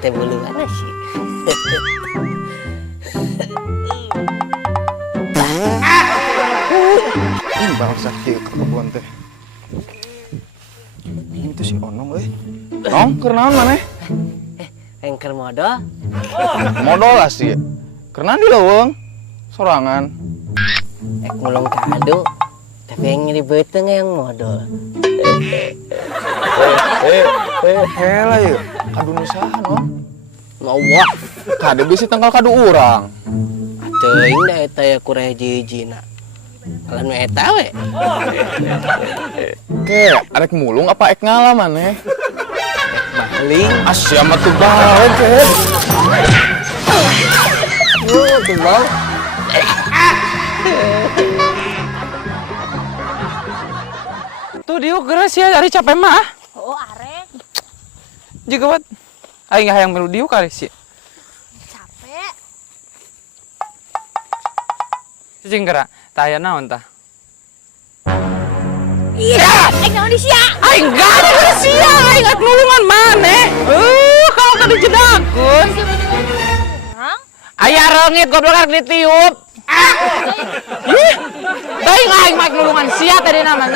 teh buluan sih. Ini bangsa kieu ka kebun teh. Ini tuh si Onong euy. Nong, keur naon maneh? Engker modal. Modal lah sih. Keur naon di leuweung? Sorangan. Mulung kado. Tapi yang ribeteng yang modal. Hela yeuh. Kadu nu saha, Nong? Ngawak. Kade bisi tanggal kadu urang. Teuing da eta ya kureha hiji-hijina. Kalian mah eta we. Ke, arek mulung apa ek ngalah maneh? Maling. Asya mah tuh bae ke. Yo, tuh bang. Tuh dia geus ya dari capek mah. Oh, arek. Jiga wat. Aing hayang melu diu kali sih. Capek. Cicing geura, tah aya naon tah? Iya, aing naon di sia? Aing enggak ada sia, aing ngat nulungan maneh. Kalau tadi jedakun. Hang? Aya reungit goblok arek ditiup. Ih, teuing aing mah nulungan sia tadi nama.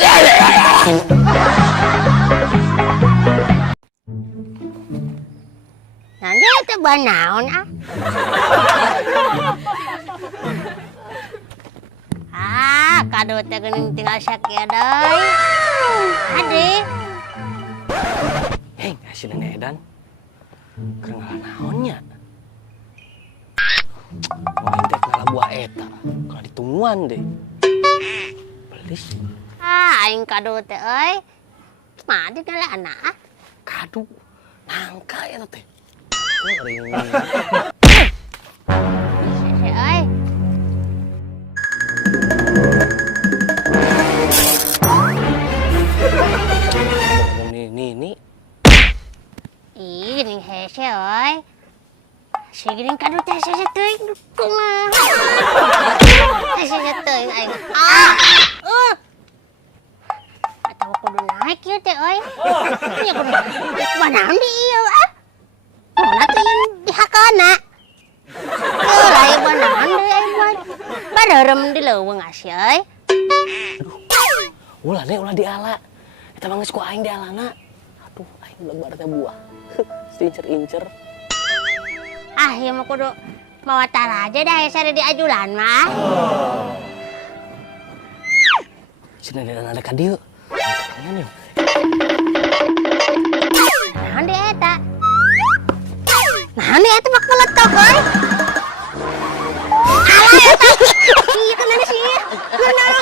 Nanti itu banaon ah. Kado teh geuning tinggal sakieu deui. Ade. Hei, hasil nenek Edan. Keur ngalah naonnya? Mau teh ngalah buah eta. Kalau ditungguan deh. Belis. Aing kado teh euy. Mah di kala anak ah. Kadu. Nangka ya teh. Euy. Ini. Ih, geuning hese euy. Si geuning kado teh hese teuing kumaha. Hese teuing aing. Atawa kudu naik ieu teh euy. Nya kudu banaon di ieu ah. Mana teh yang dihakana. Teu lae banaon deui aing buat. Bareureum di leuweung asy euy. Ulah deh, ulah diala. Kita mangges ku aing dialana. Aduh, aing lebar teh buah. Incer-incer. Ah, ieu mah kudu mawa aja dah sare di ajulan mah. Cenah ada ka dieu. Tangan yuk. Nahan di eta. Nahan di eta mah keletok euy. Alah eta. Ieu kan sih. Benar.